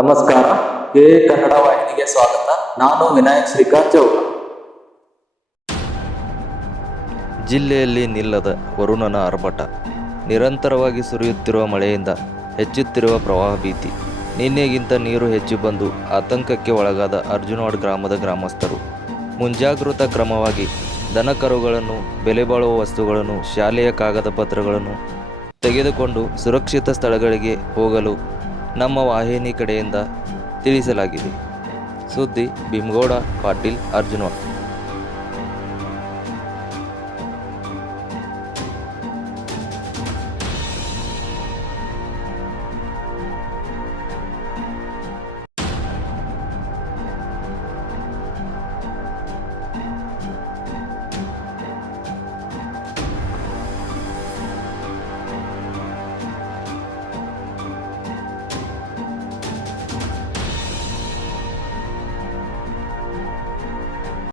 ನಮಸ್ಕಾರ. ಕೆ ಕನ್ನಡ ವಾಹಿನಿಗೆ ಸ್ವಾಗತ. ನಾನು ವಿನಾಯಕ್ ಶ್ರೀಕಾಂತ್ ಚೌಕ. ಜಿಲ್ಲೆಯಲ್ಲಿ ನಿಲ್ಲದ ವರುಣನ ಆರ್ಭಟ. ನಿರಂತರವಾಗಿ ಸುರಿಯುತ್ತಿರುವ ಮಳೆಯಿಂದ ಹೆಚ್ಚುತ್ತಿರುವ ಪ್ರವಾಹ ಭೀತಿ. ನಿನ್ನೆಗಿಂತ ನೀರು ಹೆಚ್ಚು ಬಂದು ಆತಂಕಕ್ಕೆ ಒಳಗಾದ ಅರ್ಜುನವಾಡ್ ಗ್ರಾಮದ ಗ್ರಾಮಸ್ಥರು ಮುಂಜಾಗೃತಾ ಕ್ರಮವಾಗಿ ದನಕರುಗಳನ್ನು, ಬೆಲೆ ಬಾಳುವ ವಸ್ತುಗಳನ್ನು, ಶಾಲೆಯ ಕಾಗದ ಪತ್ರಗಳನ್ನು ತೆಗೆದುಕೊಂಡು ಸುರಕ್ಷಿತ ಸ್ಥಳಗಳಿಗೆ ಹೋಗಲು ನಮ್ಮ ವಾಹಿನಿ ಕಡೆಯಿಂದ ತಿಳಿಸಲಾಗಿದೆ. ಸುದ್ದಿ ಭೀಮಗೌಡ ಪಾಟೀಲ್, ಅರ್ಜುನವಾಡ್.